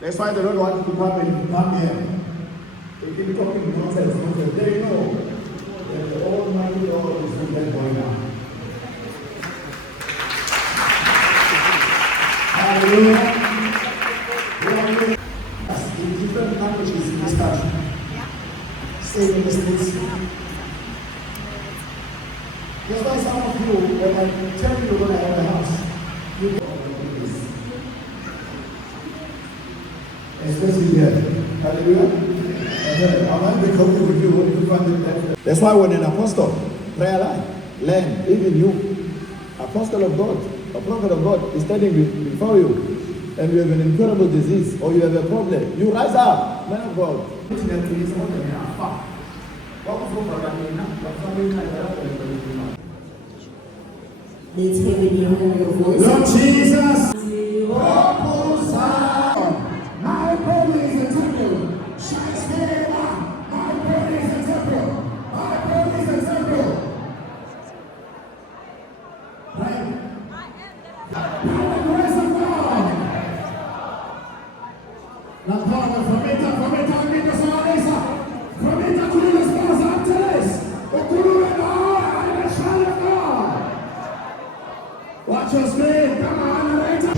That's why they don't want to come here. They keep talking nonsense. They know that the Almighty Lord is with them going now. Hallelujah. In different languages in this country. Same in the States. That's why some of you, when I tell you when I have a house, you go like this. Especially here. Hallelujah. I want to come with you when you find it. That's why when an apostle, prayer line, learn, even you, apostle of God, a prophet of God is standing before you, and you have an incurable disease or you have a problem, you rise up, man of God. Let's hear with your voice. Lord Jesus, my body is a temple. Shakespeare, my body is a temple. My body is a temple. Right? By the grace of God. La Padre, prometa, invita a la mesa. Prometa con las cosas antes. Ocurre ahora en el child of God. Watch your speed. Come on, narrator.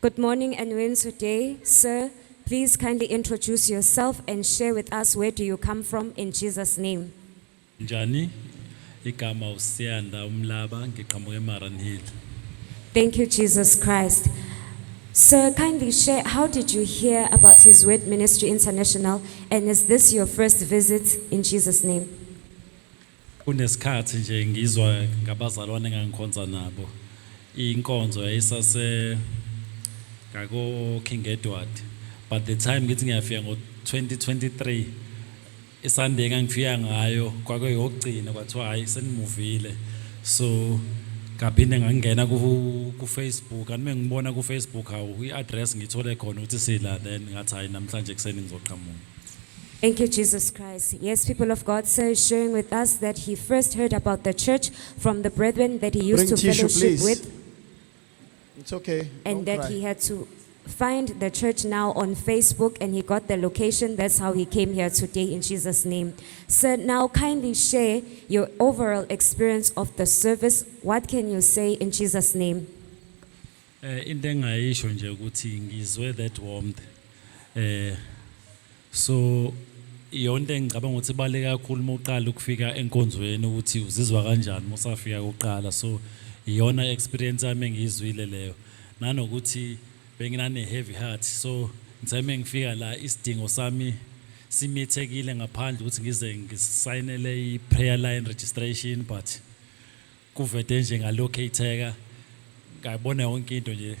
Good morning and Wednesday day. Sir, please kindly introduce yourself and share with us where do you come from in Jesus' name. Njani, igama uSiyanda Umlaba, ngiqhamuka eMaranhill. Thank you, Jesus Christ. Sir, kindly share, how did you hear about His Word Ministry International, and is this your first visit in Jesus' name? Kunesikhathi nje ngizwa ngabazalwane engangikhonza nabo. Inkonzo yayisase kako King Edward. But the time ngithi ngiyafika ngo-2023 iSunday engangifika ngayo kwakuyokugcina kwathiwa hayi senimuvile. So ngaphinde ngangena ku-Facebook and mengibona ku-Facebook hawu i-address ngithole khona ukuthi sila, then ngathi hayi namhlanje kuseni ngizoqhamuka. Thank you, Jesus Christ. Yes, people of God, sir is sharing with us that he first heard about the church from the brethren that he used Bring to tissue, fellowship please. with, It's okay. and Don't that cry. he had to find the church now on Facebook, and he got the location. That's how he came here today in Jesus' name. Sir, now kindly share your overall experience of the service. What can you say in Jesus' name? Into engayisho nje ukuthi ngizwe that warmth. So yonke engicabanga ukuthi ibaleke kakhulu uma uqala ukufika enkonzweni ukuthi uzizwa kanjani uma usafika ukuqala. So iyona experience yami engiyizwile leyo. Nanokuthi benginane heavy heart. So ngitheme ngifika la isidingo sami simithekile ngaphandle ukuthi ngize ngisayinele i-prayer line registration, but kuvede nje ngalocateka ngabona yonke into nje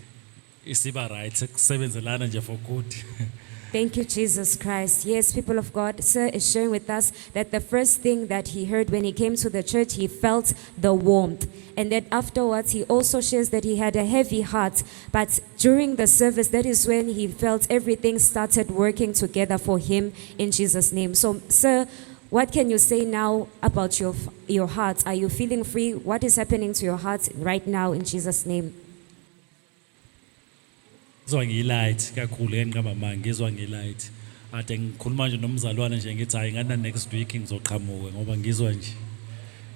isiba right, sekusebenzelana nje for good. Thank you, Jesus Christ. Yes, people of God, sir is sharing with us that the first thing that he heard when he came to the church, he felt the warmth. And that afterwards, he also shares that he had a heavy heart. But during the service, that is when he felt everything started working together for him in Jesus' name. So, sir, what can you say now about your heart? Are you feeling free? What is happening to your heart right now in Jesus' name? Ngizwa ngilight kakhulu enqaba manje ngizwa ngilight. ade ngikhuluma nje nomzalwane nje ngithi hayi ngana next week ngizoqhamuka ngoba ngizwa nje.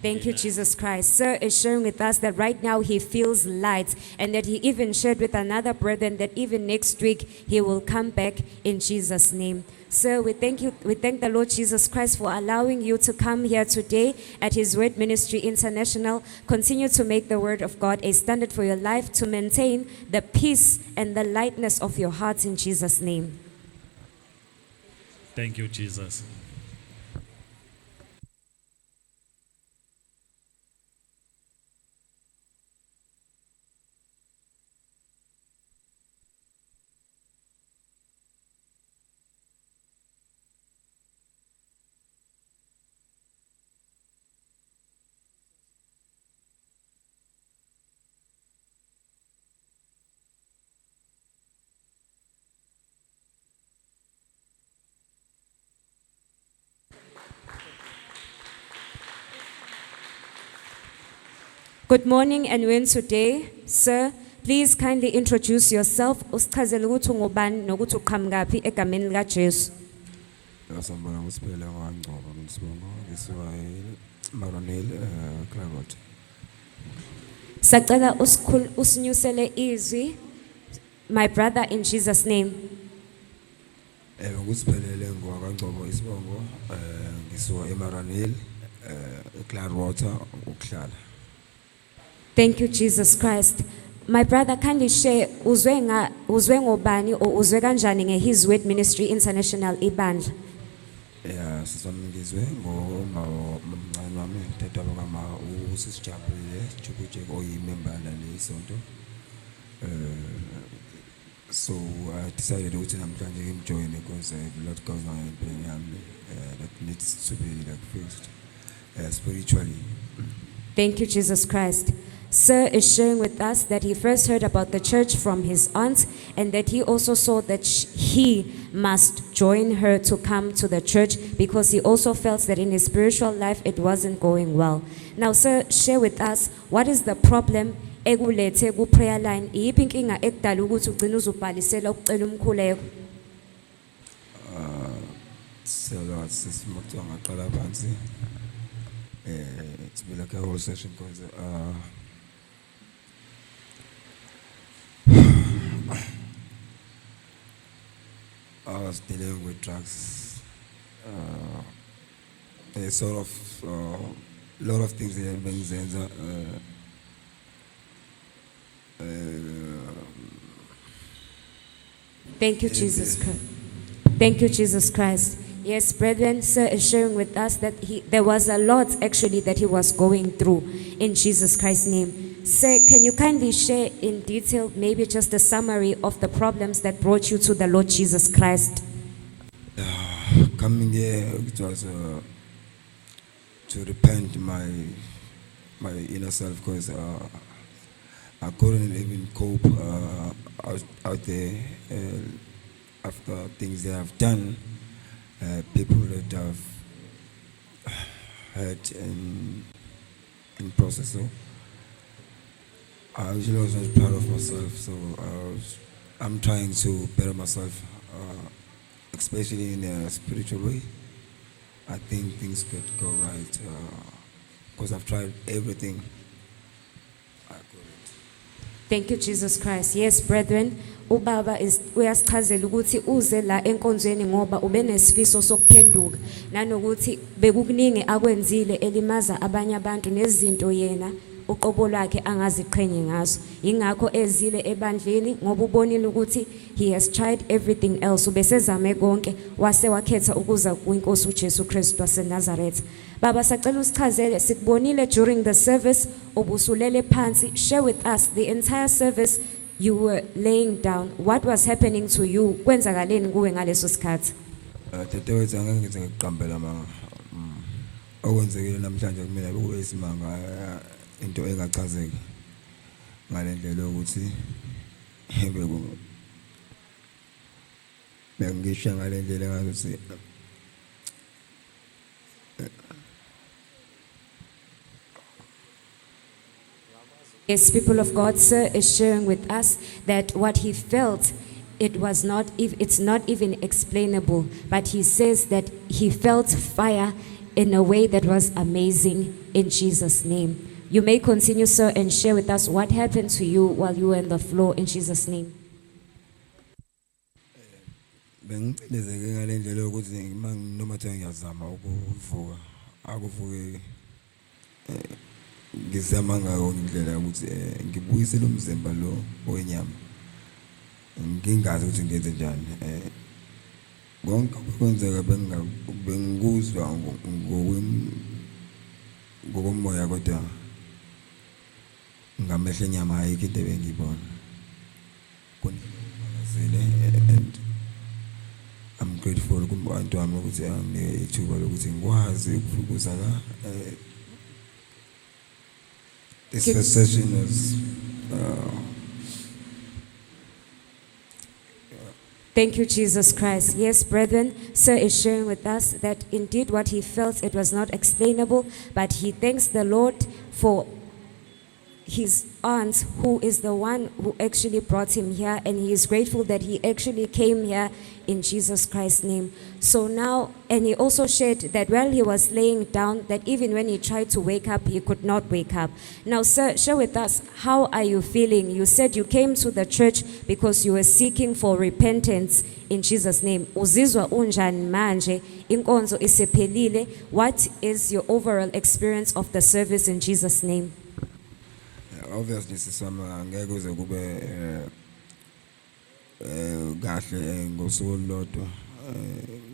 Thank you, Jesus Christ. Sir is sharing with us that right now he feels light and that he even shared with another brethren that even next week he will come back in Jesus' name. Sir, we thank you. We thank the Lord Jesus Christ for allowing you to come here today at His Word Ministry International. Continue to make the Word of God a standard for your life to maintain the peace and the lightness of your hearts in Jesus' name. Thank you, Jesus. Good morning and when today, sir, please kindly introduce yourself. Usichazele ukuthi ungubani nokuthi uqhamukaphi egameni lika Jesu. Ngasambona ngisiphele ngangcoba ngisibongo ngisuka eMaronel Clarot. Sacela usinyusele izwi, my brother, in Jesus' name. Ngisiphelele ngwakangcobo isibongo ngisuka eMaronel Clarot ukuhlala. Thank you, Jesus Christ. My brother, kindly share uzwe ngobani or uzwe kanjani ngeHis Word Ministry International ibandla. Sisami ngizwe ngomncane wami tata bakama usisijabulile Chukuje oyimember nale sonto. So I decided ukuthi namhlanje ngimjoin because a lot going on in yami that needs to be like fixed spiritually. Thank you, Jesus Christ. Sir is sharing with us that he first heard about the church from his aunt and that he also saw that he must join her to come to the church because he also felt that in his spiritual life it wasn't going well. Now, sir, share with us what is the problem ekulethe ku prayer line. Iyiphi inkinga ekudala ukuthi ugcine uzubhalisela ukucela umkhuleko? Sela sisimotwa ngaqala phansi. It's been like a whole session because I was dealing with drugs. There's sort of a lot of things that have been said. Thank you, Jesus Christ. Thank you, Jesus Christ. Yes, brethren, sir is sharing with us that there was a lot actually that he was going through in Jesus Christ's name. Sir, can you kindly share in detail, maybe just a summary of the problems that brought you to the Lord Jesus Christ? Coming here, it was to repent my inner self because I couldn't even cope out there after things they have done. People that have hurt in process. So I usually was not proud of myself. So I'm trying to better myself, especially in a spiritual way. I think things could go right because I've tried everything. I couldn't. Thank you, Jesus Christ. Yes, brethren, ubaba uyasichazela ukuthi uze la enkonzweni ngoba ubenesifiso sokuphenduka nanokuthi bekukuningi akwenzile elimaza abanye abantu nezinto yena uqobo lwakhe angaziqhenye ngazo. Ingakho ezile ebandleni ngoba ubonile ukuthi he has tried everything else ubesezame konke wase wakhetha ukuza kuNkosi uJesu Kristu waseNazaretha. Baba, sacela usichazele, sikubonile during the service ubusulele phansi. Share with us the entire service. You were laying down. What was happening to you? Kwenzakaleni kuwe ngaleso sikhathi? Dadewethu angeke ngiqambela manga. Okwenzekile namhlanje kumina kube isimanga into engachazeki. Ngalendlela ukuthi bengisho ngalendlela ngathi Yes, people of God, sir is sharing with us that what he felt it's not even explainable, but he says that he felt fire in a way that was amazing in Jesus' name. You may continue, sir, and share with us what happened to you while you were on the floor in Jesus' name. Bengicindezeke ngale ndlela yokuthi noma kuthiwa ngiyazama ukuvuka akuvuke ngizama ngayo indlela ukuthi ngibuyise lo mzimba lo wenyama ngingazi ukuthi ngenze njani konke kwenzeka bengikuzwa ngokomoya kodwa ngamehlo enyama ayikho into ebengiyibona kunimangazile and I'm grateful kubantu wami ukuthi anginike ithuba lokuthi ngikwazi ukufukuza la this first session was Thank you, Jesus Christ. Yes, brethren, sir is sharing with us that indeed what he felt, it was not explainable, but he thanks the Lord for his aunt, who is the one who actually brought him here, and he is grateful that he actually came here in Jesus Christ's name. So now, and he also shared that while he was laying down, that even when he tried to wake up, he could not wake up. Now, sir, share with us, how are you feeling? You said you came to the church because you were seeking for repentance in Jesus' name. Uzizwa unjani manje? Inkonzo isiphelile. What is your overall experience of the service in Jesus' name? obviously sisama angeke kuze kube kahle ngosuku olodwa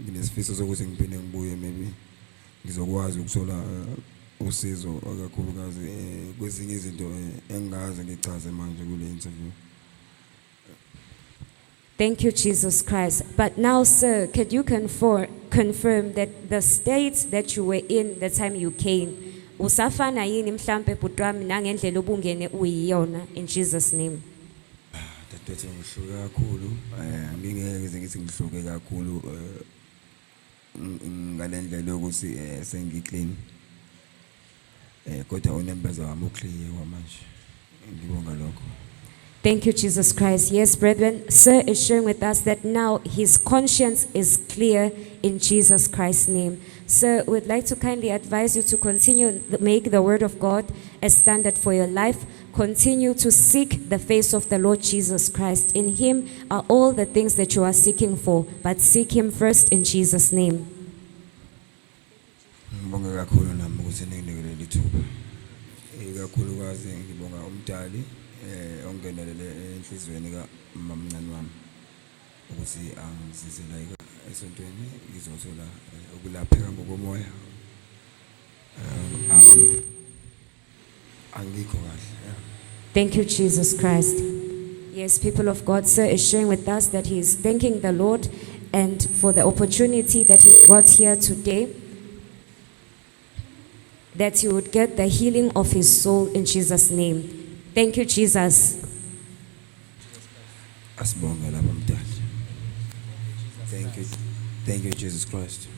nginesifiso sokuthi ngiphinde ngibuye maybe ngizokwazi ukuthola usizo akakhulukazi kwezinye izinto engaze ngichaze manje kule interview. Thank you, Jesus Christ. But now, sir, could you confirm that the state that you were in the time you came, usafana yini mhlambe butwami nangendlela obungene uyiyona in Jesus' name? Dadethu ngihluke kakhulu, ngingeke ngithi ngihluke kakhulu ngalendlela yokuthi sengiclean. Kodwa unembeza wami uclear kwamanje. Ngibonga lokho. Thank you, Jesus Christ. Yes, brethren, sir is sharing with us that now his conscience is clear in Jesus Christ's name. Sir, we'd like to kindly advise you to continue to make the word of God a standard for your life. Continue to seek the face of the Lord Jesus Christ. In him are all the things that you are seeking for, but seek him first in Jesus' name. Ngibonga kakhulu nami ukuthi ninginikele lithuba. Ikakhulukazi ngibonga umdali ongenelele enhlizweni kamamncane wami ukuthi angizizela esontweni ngizothola ukulapheka ngokomoya angikho kahle. Thank you, Jesus Christ. Yes, people of God, sir is sharing with us that he is thanking the Lord and for the opportunity that he got here today, that he would get the healing of his soul in Jesus' name. Thank you, Jesus. Asibonge lapha mdali. Thank you, Jesus Christ.